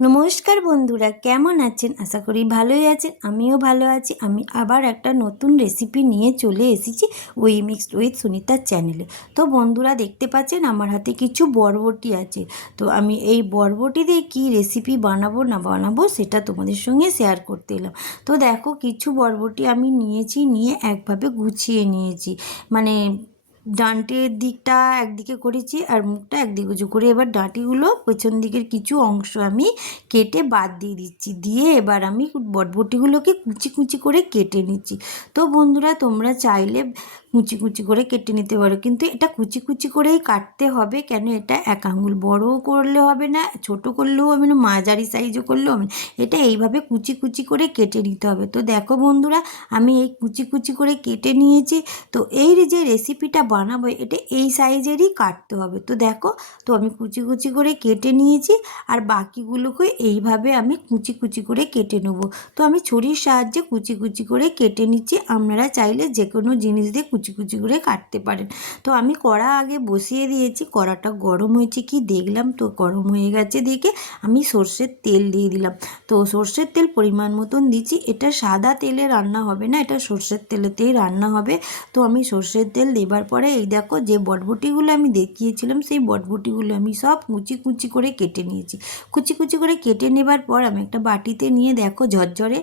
নমস্কার বন্ধুরা, কেমন আছেন? আশা করি ভালোই আছেন। আমিও ভালো আছি। আমি আবার একটা নতুন রেসিপি নিয়ে চলে এসেছি উই মিক্সড উইথ সুনিতার চ্যানেলে। তো বন্ধুরা, দেখতে পাচ্ছেন আমার হাতে কিছু বরবটি আছে। তো আমি এই বরবটি দিয়ে কী রেসিপি বানাবো না বানাবো সেটা তোমাদের সঙ্গে শেয়ার করতে এলাম। তো দেখো, কিছু বরবটি আমি নিয়ে একভাবে গুছিয়ে নিয়েছি। মানে ডাঁটের দিকটা একদিকে করেছি আর মুখটা একদিকে উঁচু করে, এবার ডাঁটিগুলো পেছন দিকের কিছু অংশ আমি কেটে বাদ দিয়ে দিচ্ছি। দিয়ে এবার আমি বটবটিগুলোকে কুচি কুচি করে কেটে নিচ্ছি। তো বন্ধুরা, তোমরা চাইলে কুচি কুচি করে কেটে নিতে পারো, কিন্তু এটা কুচি কুচি করেই কাটতে হবে। কেন, এটা এক আঙুল বড়ও করলে হবে না, ছোট করলেও হবে না, মাঝারি সাইজও করলেও হবে না। এটা এইভাবে কুচি কুচি করে কেটে নিতে হবে। তো দেখো বন্ধুরা, আমি এই কুচি কুচি করে কেটে নিয়েছি। তো এই যে রেসিপিটা বানাবো, এটা এই সাইজেরই কাটতে হবে। তো দেখো, তো আমি কুচি কুচি করে কেটে নিয়েছি, আর বাকিগুলোকে এইভাবে আমি কুচি কুচি করে কেটে নেবো। তো আমি ছুরির সাহায্যে কুচি কুচি করে কেটে নিচ্ছি। আপনারা চাইলে যে কোনো জিনিস দিয়ে কুচি কুচি করে কাটতে পারেন। তো আমি কড়া আগে বসিয়ে দিয়েছি, কড়াটা গরম হয়েছে কি দেখলাম, তো গরম হয়ে গেছে দেখে আমি সর্ষের তেল দিয়ে দিলাম। তো সর্ষের তেল পরিমাণ মতন দিচ্ছি। এটা সাদা তেলে রান্না হবে না, এটা সর্ষের তেলেতেই রান্না হবে। তো আমি সর্ষের তেল দেবার পরে এই দেখো, যে বটবটিগুলো আমি দেখিয়েছিলাম সেই বটবটিগুলো আমি সব কুচি কুচি করে কেটে নিয়েছি। কুচি কুচি করে কেটে নেবার পর আমি একটা বাটিতে নিয়ে, দেখো ঝরঝরে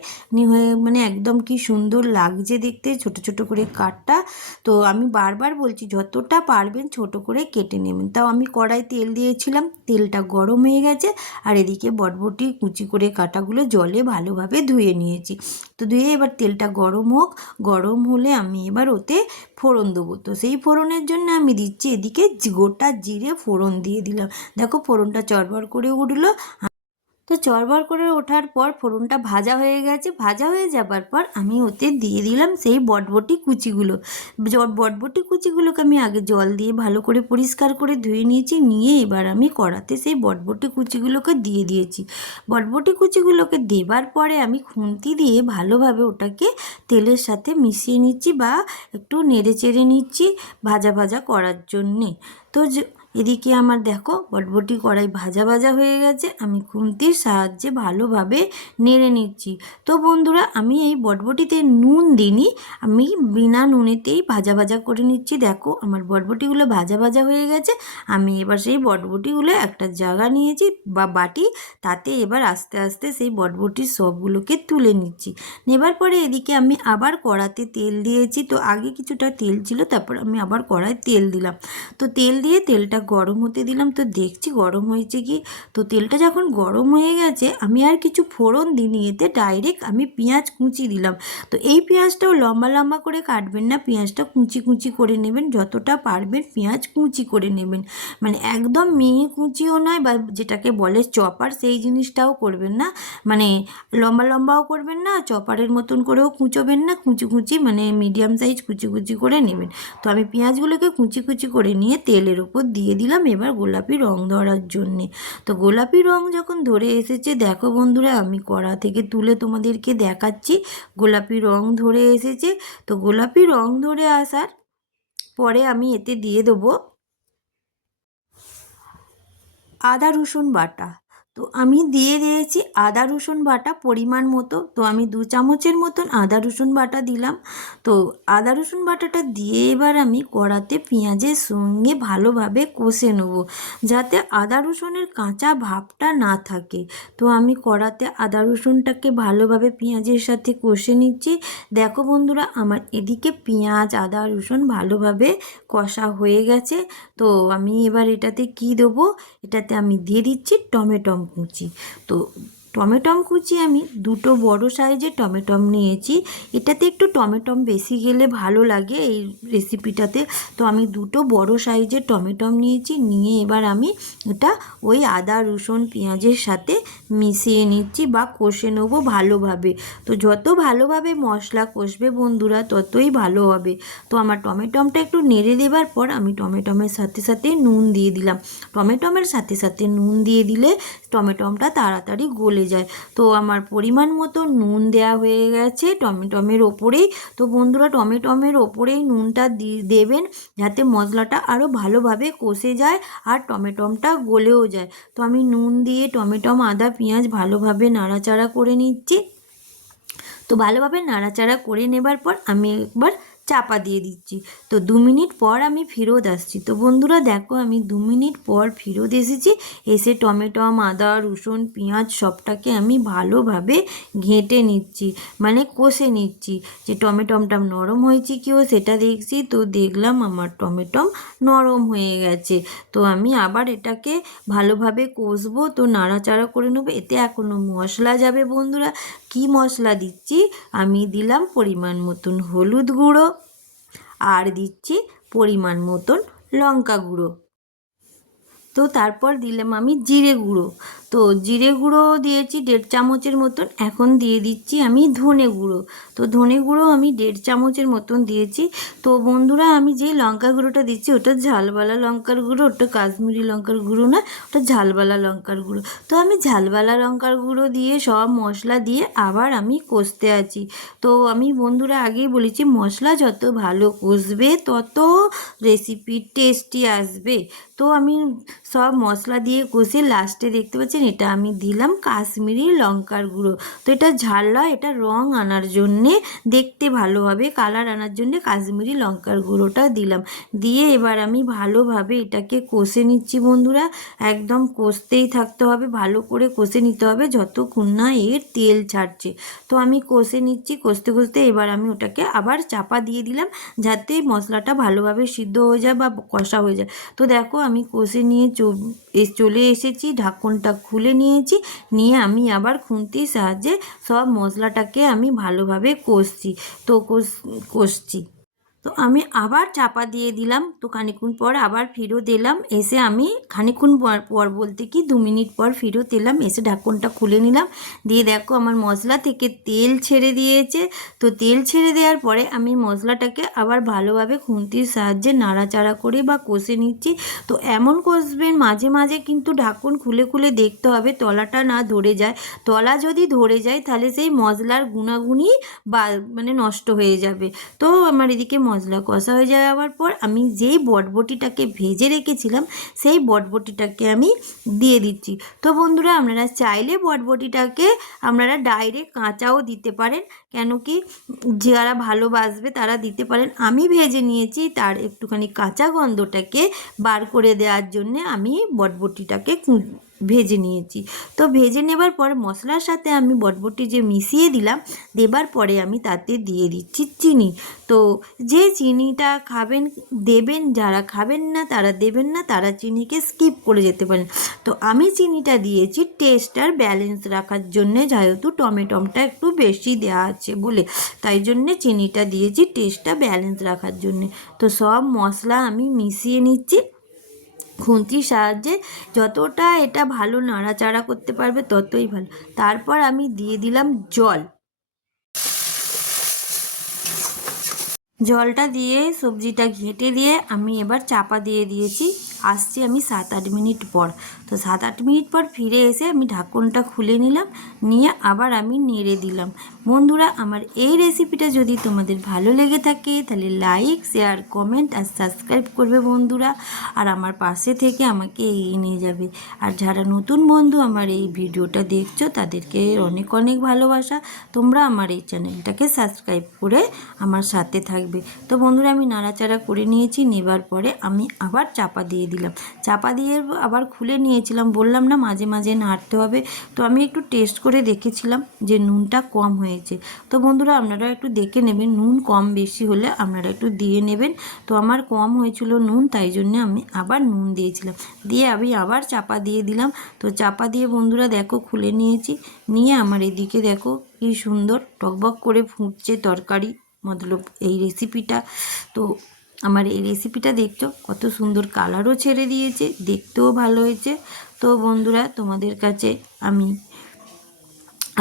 হয়ে মানে একদম কি সুন্দর লাগছে দেখতে, ছোট ছোট করে কাটটা। তো আমি বারবার বলছি, যতটা পারবেন ছোট করে কেটে নেবেন। তাও আমি কড়াই তেল দিয়েছিলাম, তেলটা গরম হয়ে গেছে, আর এদিকে বটবটি কুচি করে কাটাগুলো জলে ভালোভাবে ধুয়ে নিয়েছি। তো ধুয়ে এবার তেলটা গরম হোক, গরম হলে আমি এবার ওতে ফোড়ন দেবো। তো সেই ফোড়নের জন্য আমি দিচ্ছি এদিকে গোটা জিরে ফোড়ন দিয়ে দিলাম। দেখো, ফোড়নটা চড়বড় করে উঠলো। তো চড়বড় করে ওঠার পর ফোড়নটা ভাজা হয়ে গেছে। ভাজা হয়ে যাবার পর আমি ওতে দিয়ে দিলাম সেই বটবটি কুচিগুলো। বটবটি কুচিগুলোকে আমি আগে জল দিয়ে ভালো করে পরিষ্কার করে ধুয়ে নিয়েছি। নিয়ে এবার আমি কড়াতে সেই বটবটি কুচিগুলোকে দিয়ে দিয়েছি। বটবটি কুচিগুলোকে দেবার পরে আমি খুন্তি দিয়ে ভালোভাবে ওটাকে তেলের সাথে মিশিয়ে নিচ্ছি, বা একটু নেড়ে চেড়ে নিচ্ছি ভাজা ভাজা করার জন্যে। তো এদিকে আমার দেখো বটবটি কড়াই ভাজা ভাজা হয়ে গেছে, আমি খুন্তির সাহায্যে ভালোভাবে নেড়ে নিচ্ছি। তো বন্ধুরা, আমি এই বটবটিতে নুন দিইনি, আমি বিনা নুনেতেই ভাজা ভাজা করে নিচ্ছি। দেখো, আমার বটবটিগুলো ভাজা ভাজা হয়ে গেছে। আমি এবার সেই বটবটিগুলো একটা জায়গা নিয়েছি বা বাটি, তাতে এবার আস্তে আস্তে সেই বটবটির সবগুলোকে তুলে নিচ্ছি। নেবার পরে এদিকে আমি আবার কড়াতে তেল দিয়েছি। তো আগে কিছুটা তেল ছিল, তারপর আমি আবার কড়ায় তেল দিলাম। তো তেল দিয়ে তেলটা গরম হতে দিলাম। তো দেখছি গরম হয়েছে কি। তো তেলটা যখন গরম হয়ে গেছে, আমি আর কিছু ফোড়ন দিইনি, এতে ডাইরেক্ট আমি পেঁয়াজ কুচি দিলাম। তো এই পেঁয়াজটাও লম্বা লম্বা করে কাটবেন না, পেঁয়াজটা কুচি কুচি করে নেবেন। যতটা পারবেন পেঁয়াজ কুচি করে নেবেন, মানে একদম মিহি কুচিও নয়, বা যেটাকে বলে চপার সেই জিনিসটাও করবেন না। মানে লম্বা লম্বাও করবেন না, চপারের মতন করেও কুচোবেন না, কুচি কুচি মানে মিডিয়াম সাইজ কুচি কুচি করে নেবেন। তো আমি পেঁয়াজগুলোকে কুচি কুচি করে নিয়ে তেলের ওপর দিয়ে দিলাম এবার গোলাপি রং ধরার জন্যে। তো গোলাপি রং যখন ধরে এসেছে, দেখো বন্ধুরা, আমি কড়া থেকে তুলে তোমাদেরকে দেখাচ্ছি গোলাপি রং ধরে এসেছে। তো গোলাপি রং ধরে আসার পরে আমি এতে দিয়ে দেবো আদা রসুন বাটা। তো আমি দিয়ে দিয়েছি আদা রসুন বাটা পরিমাণ মতো। তো আমি 2 চামচের মতন আদা রসুন বাটা দিলাম। তো আদা রসুন বাটাটা দিয়ে এবার আমি কড়াতে পেঁয়াজের সঙ্গে ভালোভাবে কষে নেব, যাতে আদা রসুনের কাঁচা ভাবটা না থাকে। তো আমি কড়াতে আদা রসুনটাকে ভালোভাবে পেঁয়াজের সাথে কষে নিচ্ছি। দেখো বন্ধুরা, আমার এদিকে পেঁয়াজ আদা রসুন ভালোভাবে কষা হয়ে গেছে। তো আমি এবার এটাতে কি দেবো, এটাতে আমি দিয়ে দিচ্ছি টমেটম কুচি। তো টমেটম কুচি আমি 2টো বড় সাইজের টমেটম নিয়েছি। এটাতে একটু টমেটম বেশি গেলে ভালো লাগে এই রেসিপিটাতে। তো আমি 2টো বড় সাইজের টমেটম নিয়েছি। নিয়ে এবার আমি এটা ওই আদা রসুন পেঁয়াজের সাথে মিশিয়ে নিচ্ছি বা কষে নেবো ভালোভাবে। তো যত ভালোভাবে মশলা কষবে বন্ধুরা, ততই ভালো হবে। তো আমার টমেটমটা একটু নেড়ে দেবার পর আমি টমেটমের সাথে সাথে নুন দিয়ে দিলাম। টমেটমের সাথে সাথে নুন দিয়ে দিলে টমেটমটা তাড়াতাড়ি গলে হয়ে যায়। তো আমার পরিমাণ মতো নুন দেওয়া হয়ে গেছে টমেটোমের ওপরেই। তো বন্ধুরা টমেটোমের ওপরেই নুনটা দেবেন, যাতে মশলাটা আরও ভালোভাবে কষে যায় আর টমেটোমটা গলেও যায়। তো আমি নুন দিয়ে টমেটোম, আদা, পেঁয়াজ ভালোভাবে নাড়াচাড়া করে নিচ্ছি। তো ভালোভাবে নাড়াচাড়া করে নেবার পর আমি একবার চাপা দিয়ে দিচ্ছি। তো 2 মিনিট পর আমি ফেরত আসছি। তো বন্ধুরা দেখো আমি 2 মিনিট পর ফেরত এসেছি। এসে টমেটোম, আদা, রসুন, পেঁয়াজ সবটাকে আমি ভালোভাবে ঘেঁটে নিচ্ছি, মানে কষে নিচ্ছি। যে টমেটোমটা নরম হয়েছে কিও সেটা দেখছি। তো দেখলাম আমার টমেটোম নরম হয়ে গেছে। তো আমি আবার এটাকে ভালোভাবে কষবো। তো নাড়াচাড়া করে নেবো। এতে এখনও মশলা যাবে বন্ধুরা। কি মশলা দিচ্ছি? আমি দিলাম পরিমাণ মতন হলুদ গুঁড়ো, আর দিচ্ছি পরিমাণ মতন লঙ্কা গুঁড়ো। তো তারপর দিলাম আমি জিরে গুঁড়ো। তো জিরে গুঁড়ো দিয়েছি 1.5 চামচের মতন। এখন দিয়ে দিচ্ছি আমি ধনে গুঁড়ো। তো ধনে গুঁড়ো আমি 1.5 চামচের মতন দিয়েছি। তো বন্ধুরা আমি যে লঙ্কা গুঁড়োটা দিচ্ছি ওটা ঝালবালা লঙ্কার গুঁড়ো, ওটা কাশ্মীরি লঙ্কার গুঁড়ো না, ওটা ঝালবালা লঙ্কার গুঁড়ো। তো আমি ঝালবালা লঙ্কার গুঁড়ো দিয়ে সব মশলা দিয়ে আবার আমি কষতে আছি। তো আমি বন্ধুরা আগেই বলেছি মশলা যত ভালো কষবে তত রেসিপি টেস্টি আসবে। তো আমি সব মশলা দিয়ে কষে লাস্টে দেখতে পাচ্ছেন এটা আমি দিলাম কাশ্মীরি লঙ্কার গুঁড়ো। তো এটা ঝাল নয়, এটা রং আনার জন্যে, দেখতে ভালো হবে, কালার আনার জন্যে কাশ্মীরি লঙ্কার গুঁড়োটা দিলাম। দিয়ে এবার আমি ভালোভাবে এটাকে কষে নিচ্ছি বন্ধুরা। একদম কষতেই থাকতে হবে, ভালো করে কষে নিতে হবে যতক্ষণ না এর তেল ছাড়ছে। তো আমি কষে নিচ্ছি, কষতে কষতে এবার আমি ওটাকে আবার চাপা দিয়ে দিলাম, যাতে মশলাটা ভালোভাবে সিদ্ধ হয়ে যায় বা কষা হয়ে যায়। তো দেখো আমি কষে নিয়ে চলে এসেছি, ঢাকনটা খুলে নিয়েছি। নিয়ে আমি আবার খুন্তির সাহায্যে সব মশলাটাকে আমি ভালোভাবে কষছি। তো কষছি। তো আমি আবার চাপা দিয়ে দিলাম। তো খানিকক্ষণ পর আবার ফেরত এলাম। এসে আমি খানিকক্ষণ পর বলতে কি 2 মিনিট পর ফেরত এলাম। এসে ঢাকনটা খুলে নিলাম। দিয়ে দেখো আমার মশলা থেকে তেল ছেড়ে দিয়েছে। তো তেল ছেড়ে দেওয়ার পরে আমি মশলাটাকে আবার ভালোভাবে খুন্তির সাহায্যে নাড়াচাড়া করে বা কষে নিচ্ছি। তো এমন কষবেন মাঝে মাঝে কিন্তু ঢাকন খুলে খুলে দেখতে হবে তলাটা না ধরে যায়। তলা যদি ধরে যায় তাহলে সেই মশলার গুণাগুণই বা মানে নষ্ট হয়ে যাবে। তো আমার এদিকে মশলা কষা হয়ে যাওয়ার পর আমি যেই বটবটিটাকে ভেজে রেখেছিলাম সেই বটবটিটাকে আমি দিয়ে দিচ্ছি। তো বন্ধুরা আপনারা চাইলে বটবটিটাকে আপনারা ডাইরেক্ট কাঁচাও দিতে পারেন, কেন কি যারা ভালোবাসবে তারা দিতে পারেন। আমি ভেজে নিয়েছি, তার একটুখানি কাঁচা গন্ধটাকে বার করে দেওয়ার জন্যে আমি বটবটিটাকে ভেজে নিয়েছি। তো ভেজে নেবার পর মশলার সাথে আমি বটবটি যে মিশিয়ে দিলাম, দেবার পরে আমি তাতে দিয়ে দিচ্ছি চিনি। তো যে চিনিটা খাবেন দেবেন, যারা খাবেন না তারা দেবেন না, তারা চিনিকে স্কিপ করে যেতে পারেন। তো আমি চিনিটা দিয়েছি টেস্টটার ব্যালেন্স রাখার জন্যে, যেহেতু টমেটোমটা একটু বেশি দেওয়া আছে বলে, তাই জন্যে চিনিটা দিয়েছি টেস্টটা ব্যালেন্স রাখার জন্যে। তো সব মশলা আমি মিশিয়ে নিচ্ছি খুন্তির সাহায্যে। যতটা এটা ভালো নাড়াচাড়া করতে পারবে ততই ভালো। তারপর আমি দিয়ে দিলাম জল। জলটা দিয়ে সবজিটা ঘেঁটে দিয়ে আমি এবার চাপা দিয়ে দিয়েছি। আসছি আমি 7-8 মিনিট পর। তো 7-8 মিনিট পর ফিরে এসে আমি ঢাকনটা খুলে নিলাম, নিয়ে আবার আমি নেড়ে দিলাম। বন্ধুরা আমার এই রেসিপিটা যদি তোমাদের ভালো লেগে থাকে তাহলে লাইক, শেয়ার, কমেন্ট আর সাবস্ক্রাইব করবে বন্ধুরা। আর আমার পাশে থেকে আমাকে এগিয়ে নিয়ে যাবে। আর যারা নতুন বন্ধু আমার এই ভিডিওটা দেখছো তাদেরকে অনেক অনেক ভালোবাসা। তোমরা আমার এই চ্যানেলটাকে সাবস্ক্রাইব করে আমার সাথে থাকবে। তো বন্ধুরা আমি নাড়াচাড়া করে নিয়েছি। নেবার পরে আমি আবার চাপা দিয়ে দিলাম। চাপা দিয়ে আবার খুলে নিয়েছিলাম, বললাম না মাঝে মাঝে নাড়তে হবে। তো আমি একটু টেস্ট করে দেখেছিলাম যে নুনটা কম হয়েছে। তো বন্ধুরা আপনারা একটু দেখে নেবেন, নুন কম বেশি হলে আপনারা একটু দিয়ে নেবেন। তো আমার কম হয়েছিল নুন, তাই জন্যে আমি আবার নুন দিয়েছিলাম। দিয়ে আমি আবার চাপা দিয়ে দিলাম। তো চাপা দিয়ে বন্ধুরা দেখো খুলে নিয়েছি। নিয়ে আমার এদিকে দেখো কি সুন্দর টকবক করে ফুটছে তরকারি, মতলব এই রেসিপিটা। তো আমার এই রেসিপিটা দেখছো কত সুন্দর কালারও ছেড়ে দিয়েছে, দেখতেও ভালো হয়েছে। তো বন্ধুরা তোমাদের কাছে আমি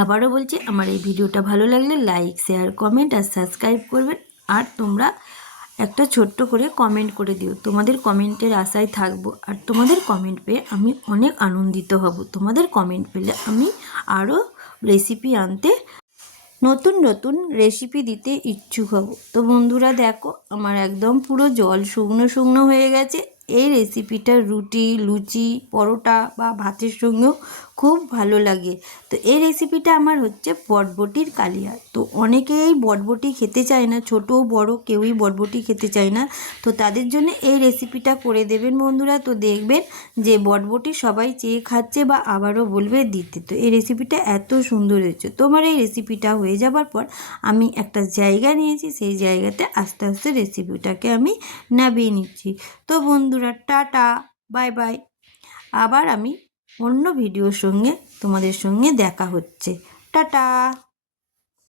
আবারও বলছি, আমার এই ভিডিওটা ভালো লাগলে লাইক, শেয়ার, কমেন্ট আর সাবস্ক্রাইব করবেন। আর তোমরা একটা ছোট্ট করে কমেন্ট করে দিও। তোমাদের কমেন্টের আশায় থাকবো, আর তোমাদের কমেন্ট পেয়ে আমি অনেক আনন্দিত হব। তোমাদের কমেন্ট পেলে আমি আরও রেসিপি আনতে, নতুন নতুন রেসিপি দিতে ইচ্ছুক হব। তো বন্ধুরা দেখো, আমার একদম পুরো জল শুকনো শুকনো হয়ে গেছে। এই রেসিপিটা রুটি, লুচি, পরোটা বা ভাতের সঙ্গেও খুব ভালো লাগে। তো এই রেসিপিটা আমার হচ্ছে বটবটির কালিয়া। তো অনেকেই বটবটি খেতে চায় না, ছোট বড় কেউই বটবটি খেতে চায় না। তো তাদের জন্য এই রেসিপিটা করে দেবেন বন্ধুরা। তো দেখবেন যে বটবটি সবাই চেয়ে খাচ্ছে বা আবারও বলবে দিতে। তো এই রেসিপিটা এত সুন্দর হয়েছে। তোমার এই রেসিপিটা হয়ে যাবার পর আমি একটা জায়গা নিয়েছি, সেই জায়গাতে আস্তে আস্তে রেসিপিটাকে আমি নামিয়ে নিচ্ছি। তো বন্ধুরা টাটা, বাই বাই। আবার আমি অন্য ভিডিওর সঙ্গে তোমাদের সঙ্গে দেখা হচ্ছে। টাটা।